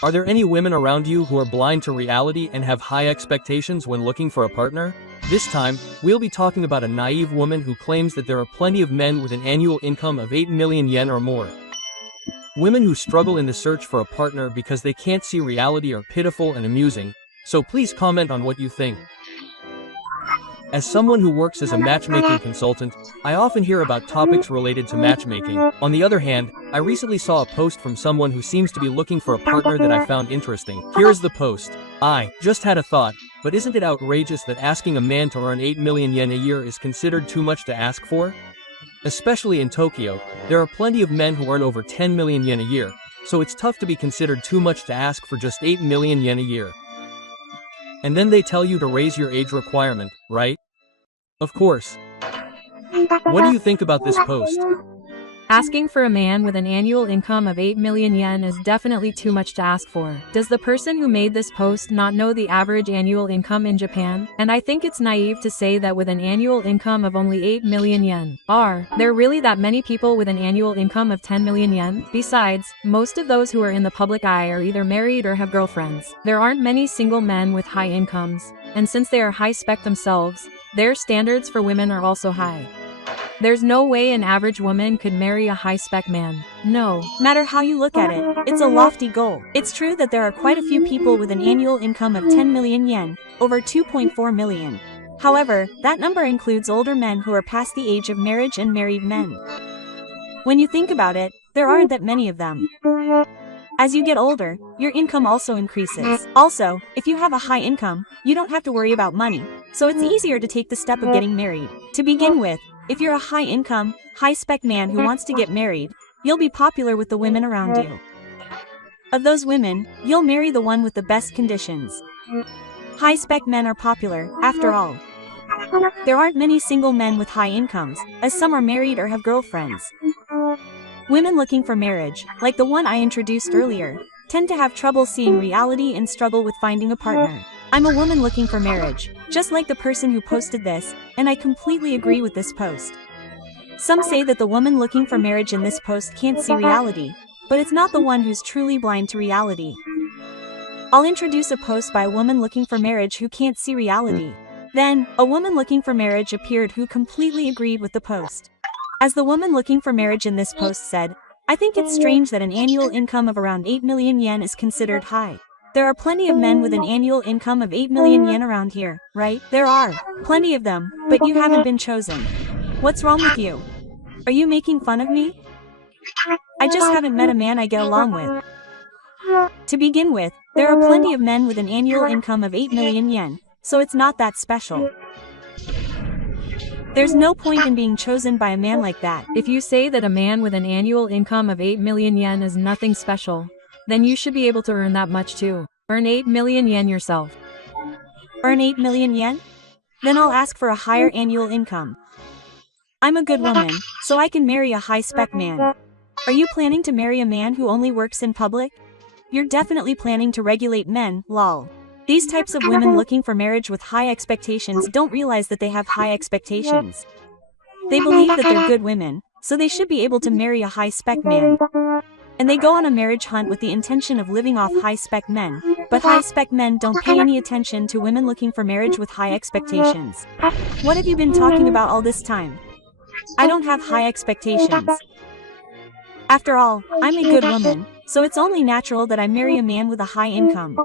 Are there any women around you who are blind to reality and have high expectations when looking for a partner? This time, we'll be talking about a naive woman who claims that there are plenty of men with an annual income of 8 million yen or more. Women who struggle in the search for a partner because they can't see reality are pitiful and amusing, so please comment on what you think. As someone who works as a matchmaking consultant, I often hear about topics related to matchmaking. On the other hand, I recently saw a post from someone who seems to be looking for a partner that I found interesting. Here's the post. I just had a thought, but isn't it outrageous that asking a man to earn 8 million yen a year is considered too much to ask for? Especially in Tokyo, there are plenty of men who earn over 10 million yen a year, so it's tough to be considered too much to ask for just 8 million yen a year. And then they tell you to raise your age requirement, right? Of course. What do you think about this post? Asking for a man with an annual income of 8 million yen is definitely too much to ask for. Does the person who made this post not know the average annual income in Japan? And I think it's naive to say that with an annual income of only 8 million yen, are there really that many people with an annual income of 10 million yen? Besides, most of those who are in the public eye are either married or have girlfriends. There aren't many single men with high incomes, and since they are high spec themselves, their standards for women are also high. There's no way an average woman could marry a high-spec man. No matter how you look at it, it's a lofty goal. It's true that there are quite a few people with an annual income of 10 million yen, over 2.4 million. However, that number includes older men who are past the age of marriage and married men. When you think about it, there aren't that many of them. As you get older, your income also increases. Also, if you have a high income, you don't have to worry about money, so it's easier to take the step of getting married. To begin with, if you're a high-income, high-spec man who wants to get married, you'll be popular with the women around you. Of those women, you'll marry the one with the best conditions. High-spec men are popular, after all. There aren't many single men with high incomes, as some are married or have girlfriends. Women looking for marriage, like the one I introduced earlier, tend to have trouble seeing reality and struggle with finding a partner. I'm a woman looking for marriage, just like the person who posted this, and I completely agree with this post. Some say that the woman looking for marriage in this post can't see reality, but it's not the one who's truly blind to reality. I'll introduce a post by a woman looking for marriage who can't see reality. Then, a woman looking for marriage appeared who completely agreed with the post. As the woman looking for marriage in this post said, I think it's strange that an annual income of around 8 million yen is considered high. There are plenty of men with an annual income of 8 million yen around here, right? There are plenty of them, but you haven't been chosen. What's wrong with you? Are you making fun of me? I just haven't met a man I get along with. To begin with, there are plenty of men with an annual income of 8 million yen, so it's not that special. There's no point in being chosen by a man like that. If you say that a man with an annual income of 8 million yen is nothing special, then you should be able to earn that much too. Earn 8 million yen yourself. Earn 8 million yen? Then I'll ask for a higher annual income. I'm a good woman, so I can marry a high-spec man. Are you planning to marry a man who only works in public? You're definitely planning to regulate men, lol. These types of women looking for marriage with high expectations don't realize that they have high expectations. They believe that they're good women, so they should be able to marry a high-spec man. And they go on a marriage hunt with the intention of living off high-spec men, but high-spec men don't pay any attention to women looking for marriage with high expectations. What have you been talking about all this time? I don't have high expectations. After all, I'm a good woman, so it's only natural that I marry a man with a high income.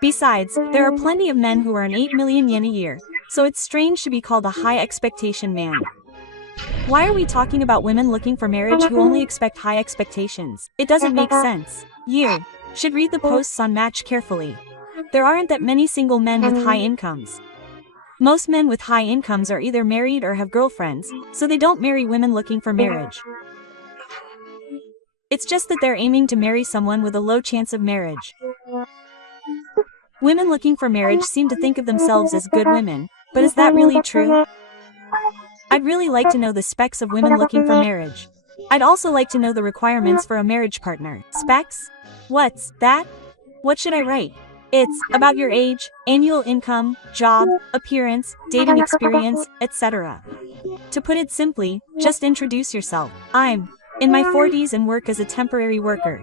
Besides, there are plenty of men who earn 8 million yen a year, so it's strange to be called a high expectation man. Why are we talking about women looking for marriage who only expect high expectations? It doesn't make sense. You should read the posts on Match carefully. There aren't that many single men with high incomes. Most men with high incomes are either married or have girlfriends, so they don't marry women looking for marriage. It's just that they're aiming to marry someone with a low chance of marriage. Women looking for marriage seem to think of themselves as good women, but is that really true? I'd really like to know the specs of women looking for marriage. I'd also like to know the requirements for a marriage partner. Specs? What's that? What should I write? It's about your age, annual income, job, appearance, dating experience, etc. To put it simply, just introduce yourself. I'm in my 40s and work as a temporary worker.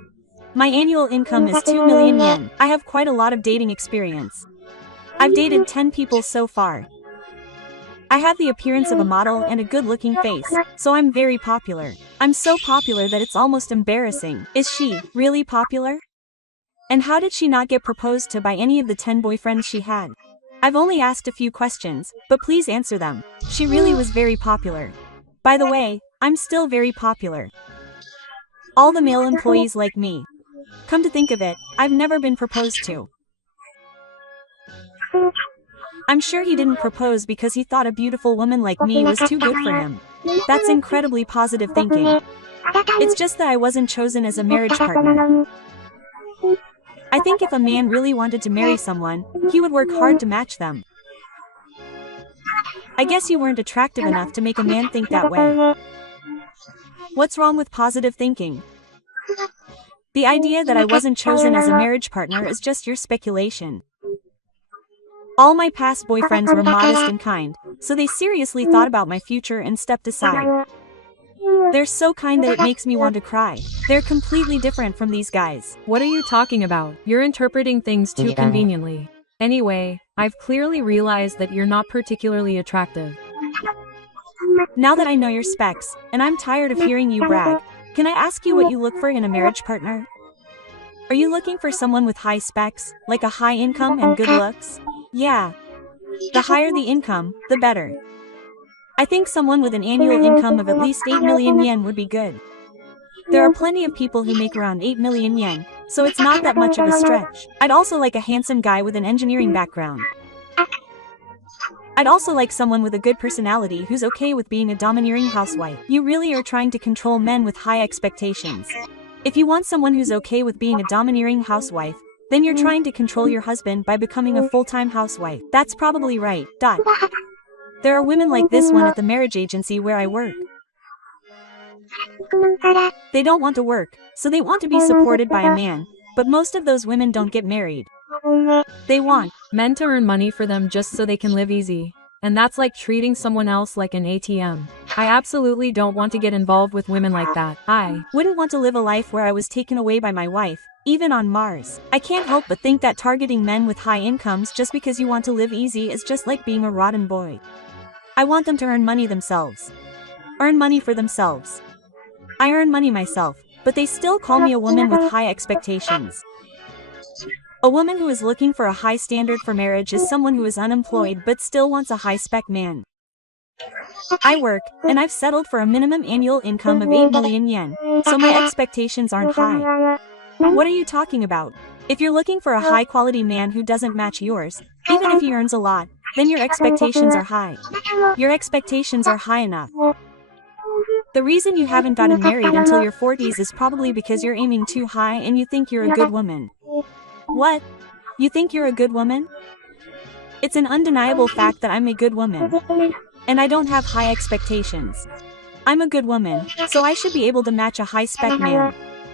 My annual income is 2 million yen. I have quite a lot of dating experience. I've dated 10 people so far. I have the appearance of a model and a good-looking face, so I'm very popular. I'm so popular that it's almost embarrassing. Is she really popular? And how did she not get proposed to by any of the 10 boyfriends she had? I've only asked a few questions, but please answer them. She really was very popular. By the way, I'm still very popular. All the male employees like me. Come to think of it, I've never been proposed to. I'm sure he didn't propose because he thought a beautiful woman like me was too good for him. That's incredibly positive thinking. It's just that I wasn't chosen as a marriage partner. I think if a man really wanted to marry someone, he would work hard to match them. I guess you weren't attractive enough to make a man think that way. What's wrong with positive thinking? The idea that I wasn't chosen as a marriage partner is just your speculation. All my past boyfriends were modest and kind, so they seriously thought about my future and stepped aside. They're so kind that it makes me want to cry. They're completely different from these guys. What are you talking about? You're interpreting things too conveniently. Anyway, I've clearly realized that you're not particularly attractive. Now that I know your specs, and I'm tired of hearing you brag, can I ask you what you look for in a marriage partner? Are you looking for someone with high specs, like a high income and good looks? Yeah. The higher the income, the better. I think someone with an annual income of at least 8 million yen would be good. There are plenty of people who make around 8 million yen, so it's not that much of a stretch. I'd also like a handsome guy with an engineering background. I'd also like someone with a good personality who's okay with being a domineering housewife. You really are trying to control men with high expectations. If you want someone who's okay with being a domineering housewife, then you're trying to control your husband by becoming a full-time housewife. That's probably right. There are women like this one at the marriage agency where I work. They don't want to work, so they want to be supported by a man, but most of those women don't get married. They want men to earn money for them just so they can live easy. And that's like treating someone else like an ATM. I absolutely don't want to get involved with women like that. I wouldn't want to live a life where I was taken away by my wife, even on Mars. I can't help but think that targeting men with high incomes just because you want to live easy is just like being a rotten boy. I want them to earn money themselves. Earn money for themselves. I earn money myself, but they still call me a woman with high expectations. A woman who is looking for a high standard for marriage is someone who is unemployed but still wants a high-spec man. I work, and I've settled for a minimum annual income of 8 million yen, so my expectations aren't high. What are you talking about? If you're looking for a high-quality man who doesn't match yours, even if he earns a lot, then your expectations are high. Your expectations are high enough. The reason you haven't gotten married until your 40s is probably because you're aiming too high and you think you're a good woman. What? You think you're a good woman? It's an undeniable fact that I'm a good woman. And I don't have high expectations. I'm a good woman, so I should be able to match a high-spec man.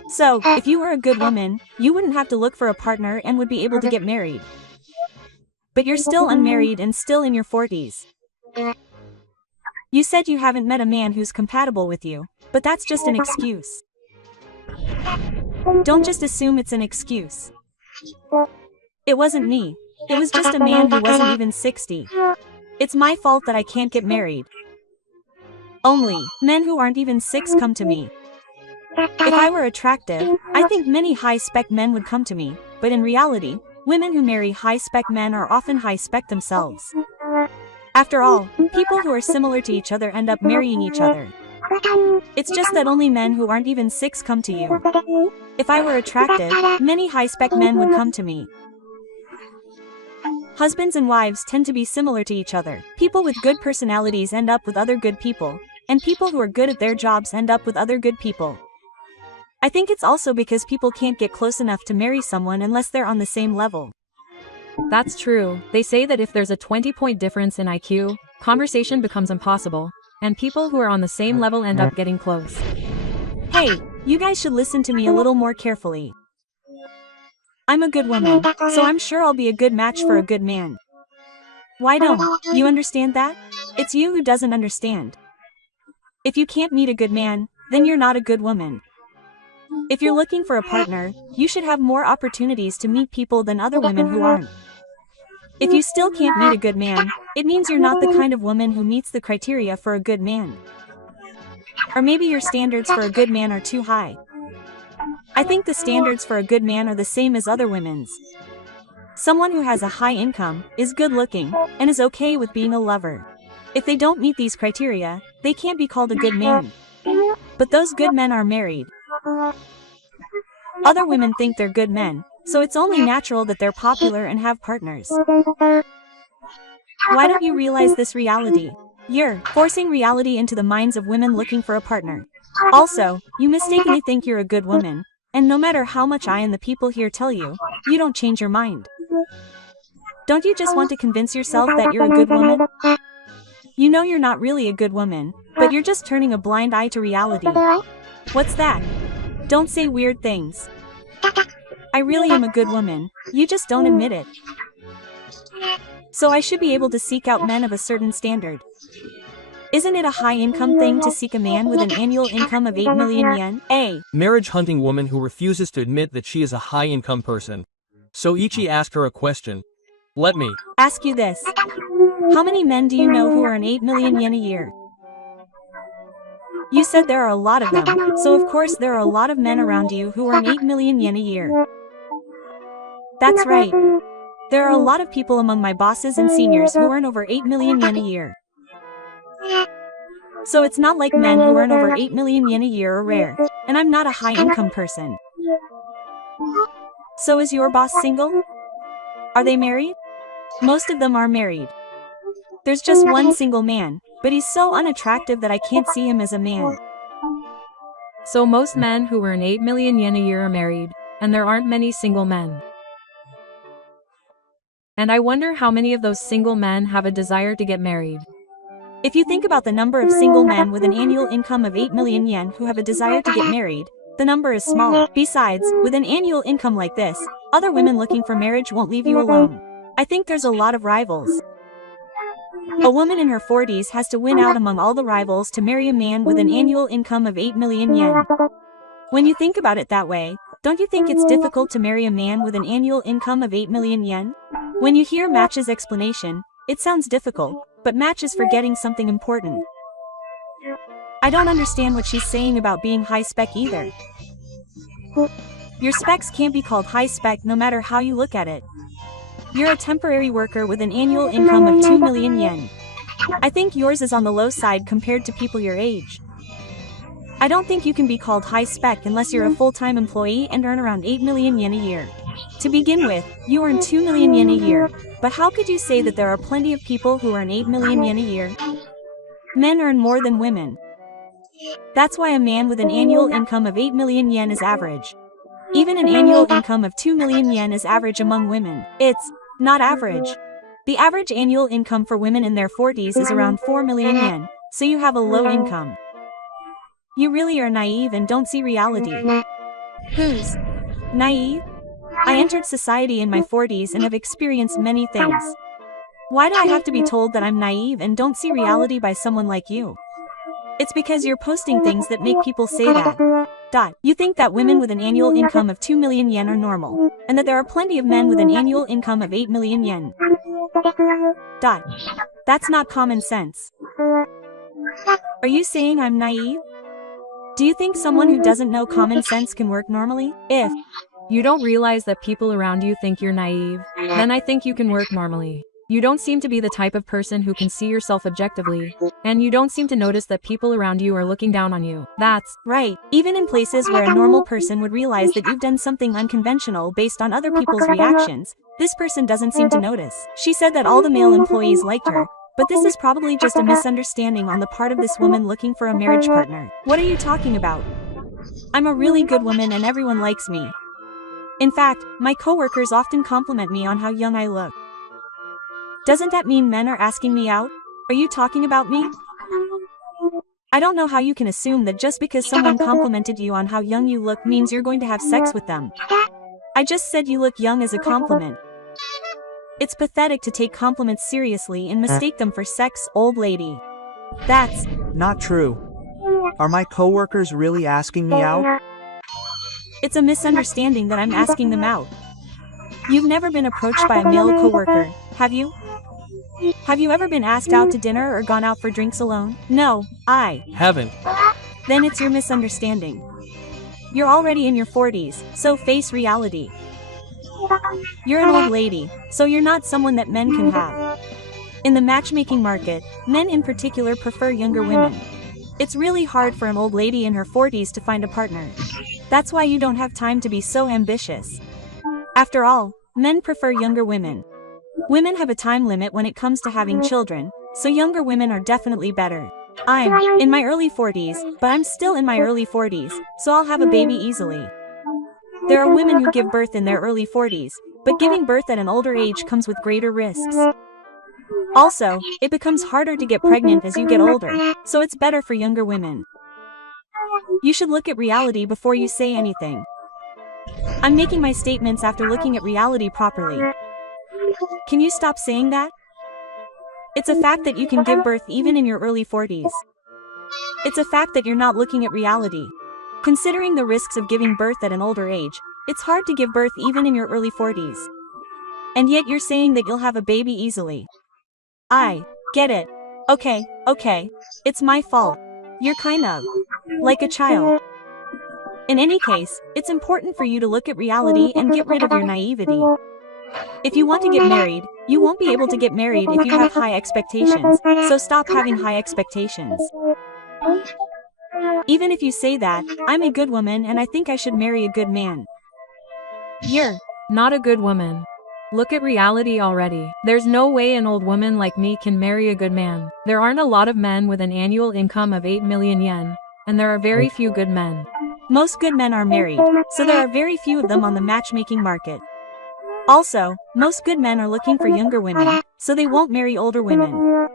So, if you were a good woman, you wouldn't have to look for a partner and would be able to get married. But you're still unmarried and still in your 40s. You said you haven't met a man who's compatible with you, but that's just an excuse. Don't just assume it's an excuse. It wasn't me. It was just a man who wasn't even 60. It's my fault that I can't get married. Only men who aren't even 6 come to me. If I were attractive, I think many high-spec men would come to me, but in reality, women who marry high-spec men are often high-spec themselves. After all, people who are similar to each other end up marrying each other. It's just that only men who aren't even 6 come to you. If I were attractive, many high-spec men would come to me. Husbands and wives tend to be similar to each other. People with good personalities end up with other good people, and people who are good at their jobs end up with other good people. I think it's also because people can't get close enough to marry someone unless they're on the same level. That's true. They say that if there's a 20-point difference in IQ, conversation becomes impossible, and people who are on the same level end up getting close. Hey, you guys should listen to me a little more carefully. I'm a good woman, so I'm sure I'll be a good match for a good man. Why don't you understand that? It's you who doesn't understand. If you can't meet a good man, then you're not a good woman. If you're looking for a partner, you should have more opportunities to meet people than other women who aren't. If you still can't meet a good man, it means you're not the kind of woman who meets the criteria for a good man. Or maybe your standards for a good man are too high. I think the standards for a good man are the same as other women's. Someone who has a high income, is good looking, and is okay with being a lover. If they don't meet these criteria, they can't be called a good man. But those good men are married. Other women think they're good men, so it's only natural that they're popular and have partners. Why don't you realize this reality? You're forcing reality into the minds of women looking for a partner. Also, you mistakenly think you're a good woman, and no matter how much I and the people here tell you, you don't change your mind. Don't you just want to convince yourself that you're a good woman? You know you're not really a good woman, but you're just turning a blind eye to reality. What's that? Don't say weird things. I really am a good woman, you just don't admit it. So I should be able to seek out men of a certain standard. Isn't it a high-income thing to seek a man with an annual income of 8 million yen? A marriage-hunting woman who refuses to admit that she is a high-income person. So Ichi asked her a question. Let me ask you this. How many men do you know who earn 8 million yen a year? You said there are a lot of them, so of course there are a lot of men around you who earn 8 million yen a year. That's right. There are a lot of people among my bosses and seniors who earn over 8 million yen a year. So it's not like men who earn over 8 million yen a year are rare, and I'm not a high-income person. So is your boss single? Are they married? Most of them are married. There's just one single man, but he's so unattractive that I can't see him as a man. So most men who earn 8 million yen a year are married, and there aren't many single men. And I wonder how many of those single men have a desire to get married. If you think about the number of single men with an annual income of 8 million yen who have a desire to get married, the number is smaller. Besides, with an annual income like this, other women looking for marriage won't leave you alone. I think there's a lot of rivals. A woman in her 40s has to win out among all the rivals to marry a man with an annual income of 8 million yen. When you think about it that way, don't you think it's difficult to marry a man with an annual income of 8 million yen? When you hear Match's explanation, it sounds difficult, but Match is forgetting something important. I don't understand what she's saying about being high-spec either. Your specs can't be called high-spec no matter how you look at it. You're a temporary worker with an annual income of 2 million yen. I think yours is on the low side compared to people your age. I don't think you can be called high-spec unless you're a full-time employee and earn around 8 million yen a year. To begin with, you earn 2 million yen a year, but how could you say that there are plenty of people who earn 8 million yen a year? Men earn more than women. That's why a man with an annual income of 8 million yen is average. Even an annual income of 2 million yen is average among women. It's not average. The average annual income for women in their 40s is around 4 million yen, so you have a low income. You really are naive and don't see reality. Who's naive? I entered society in my 40s and have experienced many things. Why do I have to be told that I'm naive and don't see reality by someone like you? It's because you're posting things that make people say that. You think that women with an annual income of 2 million yen are normal, and that there are plenty of men with an annual income of 8 million yen. That's not common sense. Are you saying I'm naive? Do you think someone who doesn't know common sense can work normally? If you don't realize that people around you think you're naive, then I think you can work normally. You don't seem to be the type of person who can see yourself objectively, and you don't seem to notice that people around you are looking down on you. That's right. Even in places where a normal person would realize that you've done something unconventional based on other people's reactions, this person doesn't seem to notice. She said that all the male employees liked her, but this is probably just a misunderstanding on the part of this woman looking for a marriage partner. What are you talking about? I'm a really good woman and everyone likes me. In fact, my coworkers often compliment me on how young I look. Doesn't that mean men are asking me out? Are you talking about me? I don't know how you can assume that just because someone complimented you on how young you look means you're going to have sex with them. I just said you look young as a compliment. It's pathetic to take compliments seriously and mistake them for sex, old lady. That's not true. Are my coworkers really asking me out? It's a misunderstanding that I'm asking them out. You've never been approached by a male coworker, have you? Have you ever been asked out to dinner or gone out for drinks alone? No, I haven't. Then it's your misunderstanding. You're already in your 40s, so face reality. You're an old lady, so you're not someone that men can have. In the matchmaking market, men in particular prefer younger women. It's really hard for an old lady in her 40s to find a partner. That's why you don't have time to be so ambitious. After all, men prefer younger women. Women have a time limit when it comes to having children, so younger women are definitely better. I'm in my early 40s, but I'm still in my early 40s, so I'll have a baby easily. There are women who give birth in their early 40s, but giving birth at an older age comes with greater risks. Also, it becomes harder to get pregnant as you get older, so it's better for younger women. You should look at reality before you say anything. I'm making my statements after looking at reality properly. Can you stop saying that? It's a fact that you can give birth even in your early 40s. It's a fact that you're not looking at reality. Considering the risks of giving birth at an older age, it's hard to give birth even in your early 40s. And yet you're saying that you'll have a baby easily. I get it. Okay, it's my fault. You're kind of like a child. In any case, it's important for you to look at reality and get rid of your naivety. If you want to get married, you won't be able to get married if you have high expectations, so stop having high expectations. Even if you say that, I'm a good woman and I think I should marry a good man. You're not a good woman. Look at reality already. There's no way an old woman like me can marry a good man. There aren't a lot of men with an annual income of 8 million yen, and there are very few good men. Most good men are married, so there are very few of them on the matchmaking market. Also, most good men are looking for younger women, so they won't marry older women.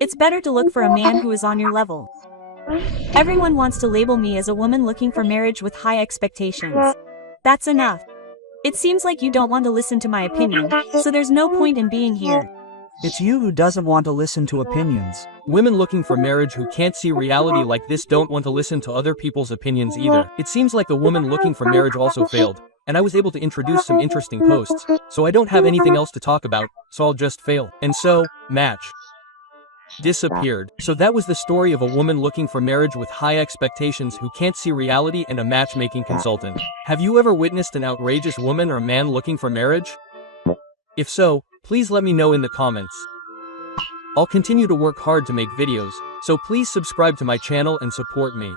It's better to look for a man who is on your level. Everyone wants to label me as a woman looking for marriage with high expectations. That's enough. It seems like you don't want to listen to my opinion, so there's no point in being here. It's you who doesn't want to listen to opinions. Women looking for marriage who can't see reality like this don't want to listen to other people's opinions either. It seems like the woman looking for marriage also failed, and I was able to introduce some interesting posts, so I don't have anything else to talk about, so I'll just fail. And so, match disappeared. So that was the story of a woman looking for marriage with high expectations who can't see reality and a matchmaking consultant. Have you ever witnessed an outrageous woman or man looking for marriage? If so, please let me know in the comments. I'll continue to work hard to make videos, so please subscribe to my channel and support me.